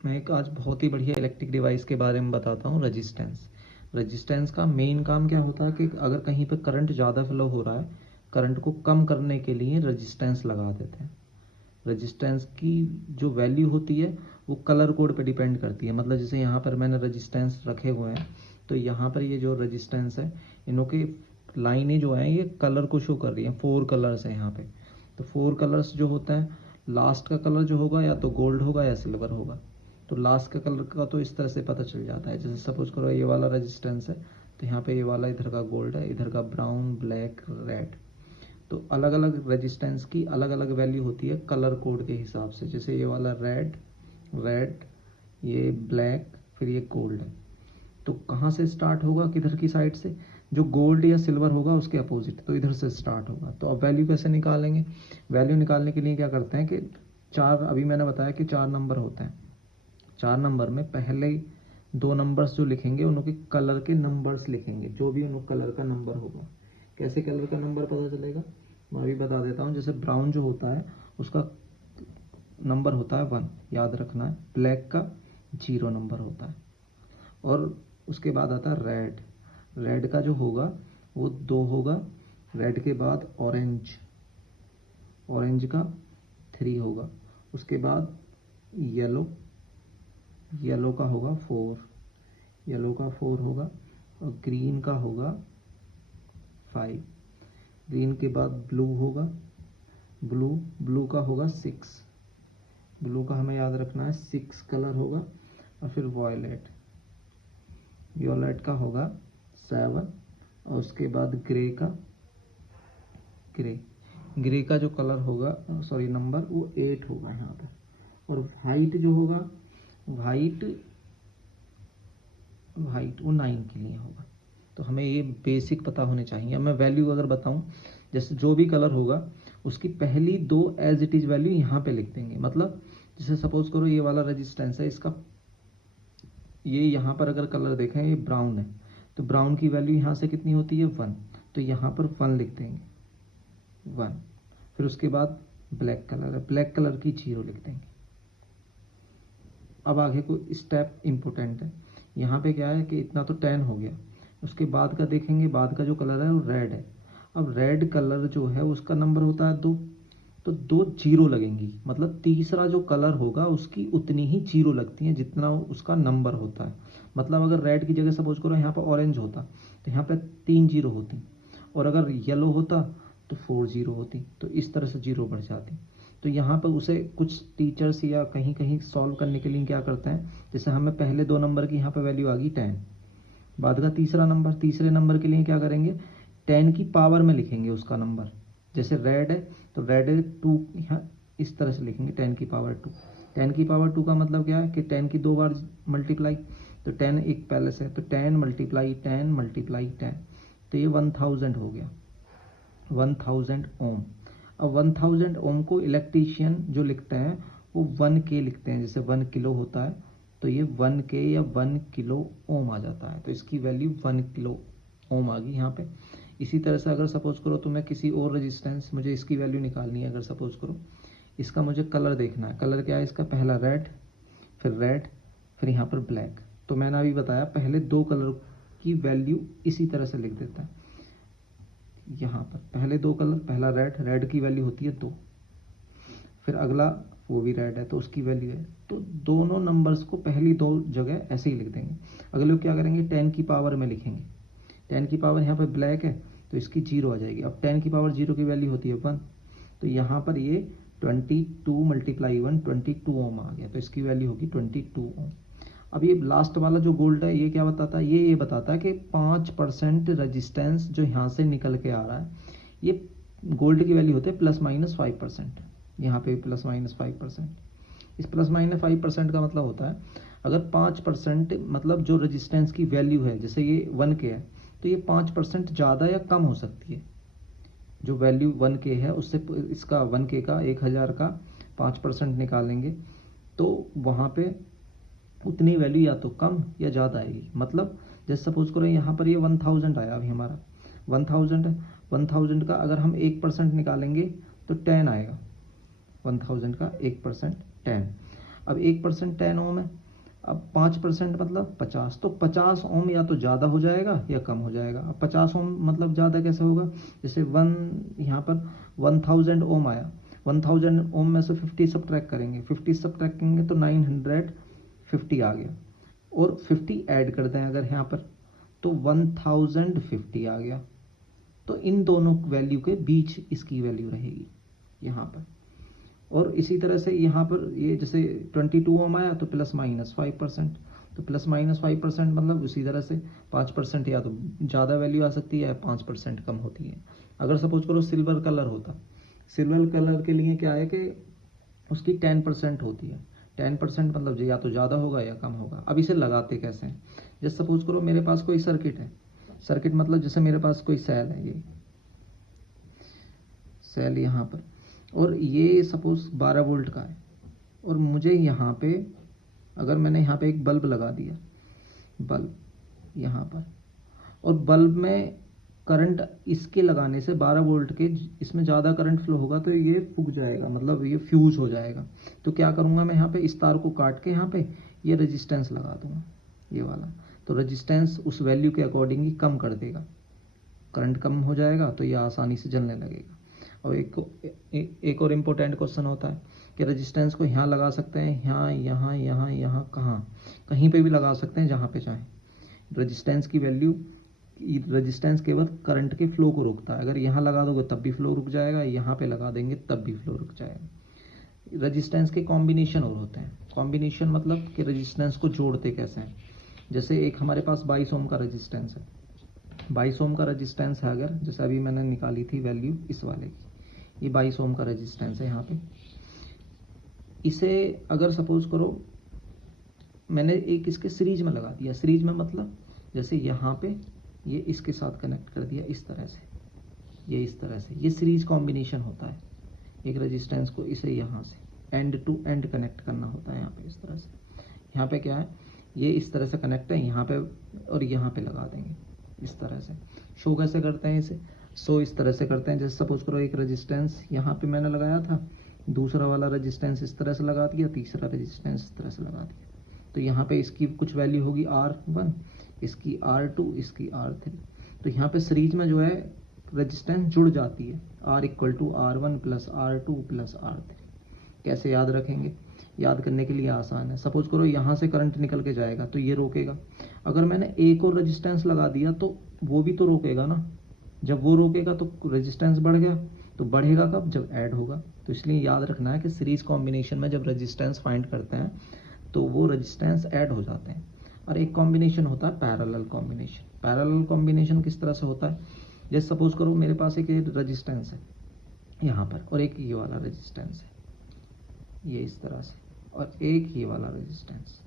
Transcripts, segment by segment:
मैं एक आज बहुत ही बढ़िया इलेक्ट्रिक डिवाइस के बारे में बताता हूँ, रेजिस्टेंस। रेजिस्टेंस का मेन काम क्या होता है कि अगर कहीं पे करंट ज़्यादा फ्लो हो रहा है, करंट को कम करने के लिए रेजिस्टेंस लगा देते हैं। रेजिस्टेंस की जो वैल्यू होती है वो कलर कोड पे डिपेंड करती है। मतलब जैसे यहाँ पर मैंने रेजिस्टेंस रखे हुए हैं, तो यहाँ पर ये जो रेजिस्टेंस है, इनों के लाइनें जो हैं ये कलर को शो कर रही हैं। 4 कलर्स हैं यहाँ पे। तो 4 कलर्स जो होता है, लास्ट का कलर जो होगा या तो गोल्ड होगा या सिल्वर होगा। तो लास्ट का कलर का तो इस तरह से पता चल जाता है। जैसे सपोज करो ये वाला रेजिस्टेंस है, तो यहाँ पे ये वाला इधर का गोल्ड है, इधर का ब्राउन, ब्लैक, रेड। तो अलग अलग रेजिस्टेंस की अलग अलग वैल्यू होती है कलर कोड के हिसाब से। जैसे ये वाला रेड, रेड, ये ब्लैक, फिर ये गोल्ड है। तो कहाँ से स्टार्ट होगा, किधर की साइड से? जो गोल्ड या सिल्वर होगा उसके अपोजिट, तो इधर से स्टार्ट होगा। तो अब वैल्यू कैसे निकालेंगे? वैल्यू निकालने के लिए क्या करते हैं कि अभी मैंने बताया कि 4 नंबर होते हैं। 4 नंबर में पहले 2 नंबर्स जो लिखेंगे उनके कलर के नंबर्स लिखेंगे, जो भी उन कलर का नंबर होगा। कैसे कलर का नंबर पता चलेगा, मैं अभी बता देता हूँ। जैसे ब्राउन जो होता है उसका नंबर होता है 1, याद रखना है। ब्लैक का 0 नंबर होता है। और उसके बाद आता है रेड। रेड का जो होगा वो 2 होगा। रेड के बाद ऑरेंज, ऑरेंज का 3 होगा। उसके बाद येलो, येलो का होगा 4, येलो का 4 होगा। और ग्रीन का होगा 5। ग्रीन के बाद ब्लू होगा, ब्लू, ब्लू का होगा 6। ब्लू का हमें याद रखना है 6 कलर होगा। और फिर वॉयलेट, वियोलेट का होगा 7। और उसके बाद ग्रे का, ग्रे का जो कलर होगा, सॉरी नंबर, वो 8 होगा यहाँ पर। और वाइट जो होगा, वाइट वो 9 के लिए होगा। तो हमें ये बेसिक पता होने चाहिए। अब मैं वैल्यू अगर बताऊं, जैसे जो भी कलर होगा उसकी पहली 2 एज इट इज वैल्यू यहाँ पे लिख देंगे। मतलब जैसे सपोज करो ये वाला रेजिस्टेंस है, इसका ये यहाँ पर अगर कलर देखें, ये ब्राउन है, तो ब्राउन की वैल्यू यहाँ से कितनी होती है 1। तो यहाँ पर 1 लिख देंगे, 1। फिर उसके बाद ब्लैक कलर है, ब्लैक कलर की 0 लिख देंगे। अब आगे को स्टेप इम्पोर्टेंट है। यहाँ पे क्या है कि इतना तो 10 हो गया। उसके बाद का देखेंगे, बाद का जो कलर है वो रेड है। अब रेड कलर जो है उसका नंबर होता है 2, तो 2 0 लगेंगी। मतलब तीसरा जो कलर होगा उसकी उतनी ही 0 लगती हैं जितना उसका नंबर होता है। मतलब अगर रेड की जगह सपोज करो यहाँ पर ऑरेंज होता, तो यहाँ पे 3 0 होती। और अगर येलो होता तो 4 0 होती। तो इस तरह से 0 बढ़ जाती। तो यहाँ पर उसे कुछ टीचर्स या कहीं कहीं सॉल्व करने के लिए क्या करते हैं, जैसे हमें पहले 2 नंबर की यहाँ पर वैल्यू आ गई 10, बाद का तीसरा नंबर, तीसरे नंबर के लिए क्या करेंगे, 10 की पावर में लिखेंगे उसका नंबर। जैसे रेड है तो रेड 2 यहाँ इस तरह से लिखेंगे, 10 की पावर 2। 10 की पावर 2 का मतलब क्या है कि 10 की 2 बार मल्टीप्लाई, तो 10 एक पहले से, तो 10 मल्टीप्लाई 10 मल्टीप्लाई 10, तो ये 1000 हो गया, 1000 ओम। अब 1000 ओम को इलेक्ट्रीशियन जो लिखते हैं वो 1 के लिखते हैं। जैसे 1 किलो होता है, तो ये 1 के या 1 किलो ओम आ जाता है। तो इसकी वैल्यू 1 किलो ओम आ गई यहाँ पे। इसी तरह से अगर सपोज करो तो मैं किसी और रेजिस्टेंस, मुझे इसकी वैल्यू निकालनी है। अगर सपोज करो इसका मुझे कलर देखना है, कलर क्या है इसका, पहला रेड, फिर यहाँ पर ब्लैक। तो मैंने अभी बताया पहले 2 कलर की वैल्यू इसी तरह से लिख देता है। यहाँ पर पहले 2 कलर, पहला रेड, रेड की वैल्यू होती है 2। फिर अगला वो भी रेड है तो उसकी वैल्यू है। तो दोनों नंबर्स को पहली 2 जगह ऐसे ही लिख देंगे। अगले लोग क्या करेंगे, 10 की पावर में लिखेंगे। 10 की पावर यहाँ पर ब्लैक है तो इसकी 0 आ जाएगी। अब 10 की पावर 0 की वैल्यू होती है 1, तो यहाँ पर ये 22 मल्टीप्लाई 1, 22 ओम आ गया। तो इसकी वैल्यू होगी 22 ओम। अब ये लास्ट वाला जो गोल्ड है ये क्या बताता है, ये बताता है कि 5% रजिस्टेंस जो यहाँ से निकल के आ रहा है, ये गोल्ड की वैल्यू होती है +-5%। यहाँ पे +-5%। इस +-5% का मतलब होता है अगर 5%, मतलब जो रजिस्टेंस की वैल्यू है, जैसे ये 1 के है, तो ये 5% ज़्यादा या कम हो सकती है। जो वैल्यू 1 के है उससे इसका 1 के का 1000 का 5% निकालेंगे, तो वहाँ पे उतनी वैल्यू या तो कम या ज़्यादा आएगी। मतलब जैसे सपोज करो यहाँ पर ये 1000 आया, अभी हमारा 1000 है। 1000 का अगर हम 1% निकालेंगे तो 10 आएगा। 1000 का 1% 10। अब 1% 10 ओम है, अब 5% मतलब 50, तो 50 ओम या तो ज़्यादा हो जाएगा या कम हो जाएगा। अब 50 ओम मतलब ज़्यादा कैसे होगा, जैसे यहाँ पर 1000 ओम आया, 1000 ओम में से 50 सब्ट्रैक्ट करेंगे, 50 सब्ट्रैक्ट करेंगे तो 950 आ गया, और 50 ऐड कर दें अगर यहाँ पर तो 1050 आ गया। तो इन दोनों वैल्यू के बीच इसकी वैल्यू रहेगी यहाँ पर। और इसी तरह से यहाँ पर ये जैसे 22 ओम आया तो ±5%, तो ±5% मतलब उसी तरह से 5% या तो ज़्यादा वैल्यू आ सकती है या 5% कम होती है। अगर सपोज करो सिल्वर कलर होता, सिल्वर कलर के लिए क्या है कि उसकी 10% होती है, 10% मतलब या तो ज़्यादा होगा या कम होगा। अब इसे लगाते कैसे हैं, जैसे सपोज करो मेरे पास कोई सर्किट है, सर्किट मतलब जैसे मेरे पास कोई सेल है, ये सेल यहाँ पर, और ये सपोज 12 वोल्ट का है, और मुझे यहाँ पे अगर मैंने यहाँ पे एक बल्ब लगा दिया, बल्ब यहाँ पर, और बल्ब में करंट इसके लगाने से 12 वोल्ट के इसमें ज़्यादा करंट फ्लो होगा तो ये फूक जाएगा, मतलब ये फ्यूज हो जाएगा। तो क्या करूँगा मैं यहाँ पे इस तार को काट के यहाँ पे ये रेजिस्टेंस लगा दूँगा, ये वाला, तो रेजिस्टेंस उस वैल्यू के अकॉर्डिंग ही कम कर देगा, करंट कम हो जाएगा तो ये आसानी से जलने लगेगा। और एक और इम्पोर्टेंट क्वेश्चन होता है कि रेजिस्टेंस को यहाँ लगा सकते हैं, यहाँ यहाँ यहाँ यहाँ कहाँ, कहीं पे भी लगा सकते हैं जहाँ पे चाहें। रेजिस्टेंस की वैल्यू, रेजिस्टेंस केवल करंट के फ्लो को रोकता है, अगर यहाँ लगा दोगे तब भी फ्लो रुक जाएगा, यहाँ पे लगा देंगे तब भी फ्लो रुक जाएगा। रेजिस्टेंस के कॉम्बिनेशन और होते हैं, कॉम्बिनेशन मतलब कि रेजिस्टेंस को जोड़ते कैसे हैं। जैसे एक हमारे पास 22 ओम का रेजिस्टेंस है, 22 ओम का रेजिस्टेंस है, अगर जैसे अभी मैंने निकाली थी वैल्यू इस वाले की, ये 22 ओम का रेजिस्टेंस है यहाँ पे। इसे अगर सपोज करो मैंने एक इसके सीरीज में लगा दिया, सीरीज में मतलब जैसे यहाँ पे ये इसके साथ कनेक्ट कर दिया इस तरह से, ये इस तरह से, ये सीरीज कॉम्बिनेशन होता है। एक रेजिस्टेंस को इसे यहाँ से एंड टू एंड कनेक्ट करना होता है यहाँ पे इस तरह से। यहाँ पे क्या है, ये इस तरह से कनेक्ट है यहाँ पे, और यहाँ पे लगा देंगे इस तरह से। शो कैसे करते हैं इसे, सो इस तरह से करते हैं, जैसे सपोज करो एक रेजिस्टेंस यहाँ पे मैंने लगाया था, दूसरा वाला रेजिस्टेंस इस तरह से लगा दिया, तीसरा रेजिस्टेंस इस तरह से लगा दिया, तो यहाँ पे इसकी कुछ वैल्यू होगी R1, इसकी R2, इसकी R3। तो यहाँ पे सीरीज में जो है रेजिस्टेंस जुड़ जाती है, R = R1 + R2 + R3। कैसे याद रखेंगे, याद करने के लिए आसान है। सपोज करो यहाँ से करंट निकल के जाएगा तो ये रोकेगा, अगर मैंने एक और रेजिस्टेंस लगा दिया तो वो भी तो रोकेगा ना, जब वो रोकेगा तो रेजिस्टेंस बढ़ गया, तो बढ़ेगा कब, जब ऐड होगा। तो इसलिए याद रखना है कि सीरीज कॉम्बिनेशन में जब रेजिस्टेंस फाइंड करते हैं तो वो रेजिस्टेंस ऐड हो जाते हैं। और एक कॉम्बिनेशन होता है पैरेलल कॉम्बिनेशन। पैरेलल कॉम्बिनेशन किस तरह से होता है, जैसे सपोज करो मेरे पास एक रेजिस्टेंस है यहाँ पर, और एक ये वाला रेजिस्टेंस है ये इस तरह से, और एक ये वाला रेजिस्टेंस।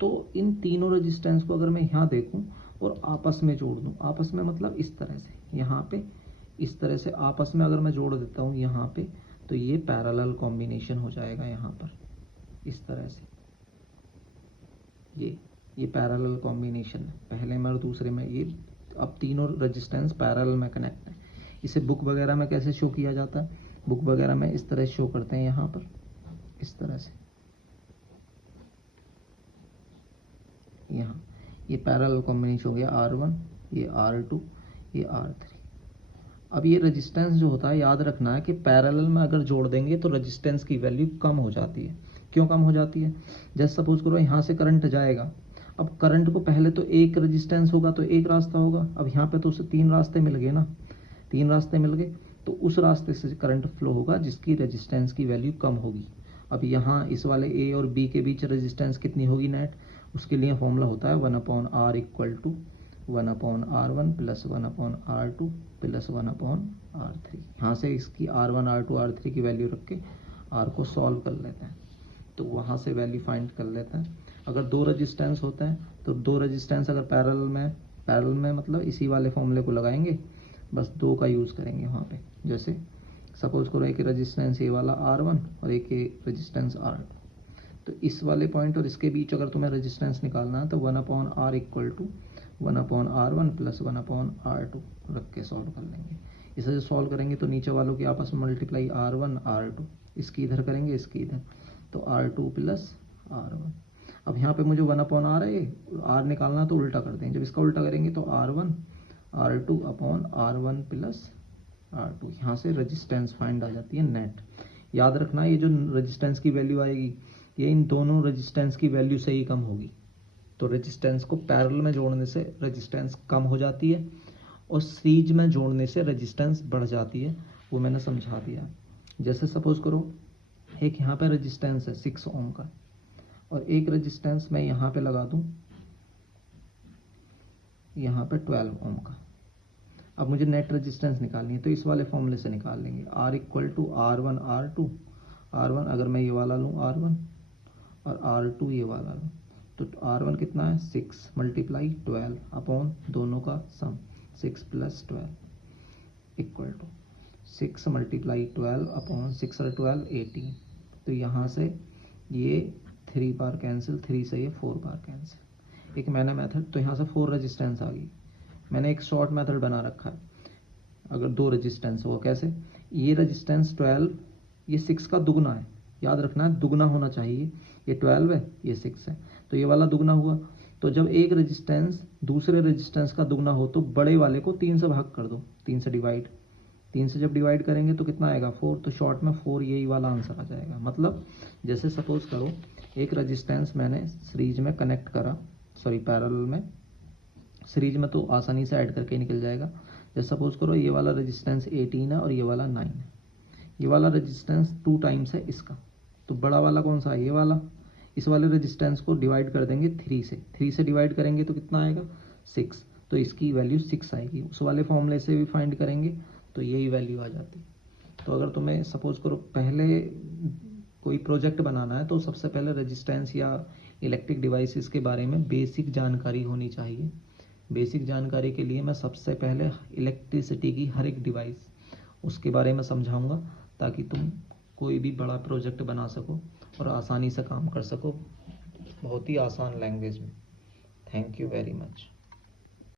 तो इन तीनों रेजिस्टेंस को अगर मैं यहाँ देखूँ और आपस में जोड़ दूँ, आपस में मतलब इस तरह से, यहाँ पे इस तरह से आपस में अगर मैं जोड़ देता हूँ यहाँ पे, तो ये पैरेलल कॉम्बिनेशन हो जाएगा यहाँ पर इस तरह से। ये पैरेलल कॉम्बिनेशन है, पहले में और दूसरे में, ये अब तीनों रेजिस्टेंस पैरेलल में कनेक्ट है। इसे बुक वगैरह में कैसे शो किया जाता है, बुक वगैरह में इस तरह शो करते हैं, यहाँ पर इस तरह से, यहाँ ये पैरेलल कॉम्बिनेशन हो गया R1, ये R2, ये R3। अब ये रेजिस्टेंस जो होता है याद रखना है कि पैरेलल में अगर जोड़ देंगे तो रेजिस्टेंस की वैल्यू कम हो जाती है। क्यों कम हो जाती है, जैसे सपोज करो यहाँ से करंट जाएगा, अब करंट को पहले तो एक रेजिस्टेंस होगा तो एक रास्ता होगा, अब यहाँ पे तो उसे 3 रास्ते मिल गए ना, 3 रास्ते मिल गए, तो उस रास्ते से करंट फ्लो होगा जिसकी रेजिस्टेंस की वैल्यू कम होगी। अब यहाँ इस वाले ए और बी के बीच रेजिस्टेंस कितनी होगी नेट, उसके लिए फॉर्मूला होता है 1/R = 1/R1 + 1/R2 + 1/R3। यहाँ से इसकी R1, R2, R3 की वैल्यू रख के R को सॉल्व कर लेते हैं, तो वहाँ से वैल्यू फाइंड कर लेते हैं। अगर 2 रेजिस्टेंस होते हैं तो 2 रेजिस्टेंस अगर पैरेलल में मतलब इसी वाले फॉर्मूले को लगाएंगे, बस 2 का यूज़ करेंगे वहाँ पे। जैसे सपोज करो एक रेजिस्टेंस ये वाला R1 और एक रेजिस्टेंस R2, तो इस वाले पॉइंट और इसके बीच अगर तुम्हें रेजिस्टेंस निकालना है तो 1/R = 1/R1 + 1/R2 रख के सॉल्व कर लेंगे। इसे जो सॉल्व करेंगे तो नीचे वालों की आपस में मल्टीप्लाई R1, R2, इसकी इधर करेंगे, इसकी इधर, तो R2 + R1। अब यहाँ पे मुझे 1/R है, R निकालना तो उल्टा कर दें, जब इसका उल्टा करेंगे तो R1 R2 upon R1 plus R2, यहाँ से रेजिस्टेंस फाइंड आ जाती है नेट। याद रखना ये जो रेजिस्टेंस की वैल्यू आएगी ये इन दोनों रेजिस्टेंस की वैल्यू से ही कम होगी। तो रेजिस्टेंस को पैरेलल में जोड़ने से रेजिस्टेंस कम हो जाती है और सीरीज में जोड़ने से रेजिस्टेंस बढ़ जाती है, वो मैंने समझा दिया। जैसे सपोज करो एक यहाँ पे रेजिस्टेंस है 6 ओम का और एक रेजिस्टेंस मैं यहाँ पे लगा दूँ यहाँ पे 12 ओम का। अब मुझे नेट रेजिस्टेंस निकालनी है तो इस वाले फॉर्मूले से निकाल लेंगे, R equal to R1 R2, R1 अगर मैं ये वाला लूँ R1 और R2 ये वाला लूँ तो R1 कितना है 6 मल्टीप्लाई 12 अपॉन दोनों का sum 6 plus 12 equal to 6 multiply 12 upon 6 और 12 18। तो यहाँ से ये 3 बार कैंसिल, 3 से ये 4 बार कैंसिल। एक मैंने मेथड, तो यहाँ से 4 रेजिस्टेंस आ गई। मैंने एक शॉर्ट मेथड बना रखा है, अगर 2 रेजिस्टेंस हो कैसे, ये रेजिस्टेंस 12 ये 6 का दुगना है, याद रखना है दुगना होना चाहिए, ये 12 है ये 6 है तो ये वाला दुगना हुआ। तो जब एक रेजिस्टेंस दूसरे रेजिस्टेंस का दुगना हो तो बड़े वाले को 3 से भाग कर दो, 3 से डिवाइड, 3 से जब डिवाइड करेंगे तो कितना आएगा 4, तो शॉर्ट में 4 यही वाला आंसर आ जाएगा। मतलब जैसे सपोज करो एक रेजिस्टेंस मैंने सीरीज में कनेक्ट करा, सॉरी पैरेलल में, सीरीज में तो आसानी से ऐड करके निकल जाएगा। जैसे सपोज करो ये वाला रेजिस्टेंस 18 है और ये वाला 9 है, ये वाला रेजिस्टेंस 2 टाइम्स है इसका, तो बड़ा वाला कौन सा है ये वाला। इस वाले रेजिस्टेंस को डिवाइड कर देंगे 3 से डिवाइड करेंगे तो कितना आएगा 6, तो इसकी वैल्यू 6 आएगी। उस वाले फॉर्मूले से भी फाइंड करेंगे तो यही वैल्यू आ जाती। तो अगर तुम्हें सपोज करो पहले कोई प्रोजेक्ट बनाना है तो सबसे पहले रेजिस्टेंस या इलेक्ट्रिक डिवाइसेस के बारे में बेसिक जानकारी होनी चाहिए। बेसिक जानकारी के लिए मैं सबसे पहले इलेक्ट्रिसिटी की हर एक डिवाइस उसके बारे में समझाऊंगा ताकि तुम कोई भी बड़ा प्रोजेक्ट बना सको और आसानी से काम कर सको, बहुत ही आसान लैंग्वेज में। Thank you very much.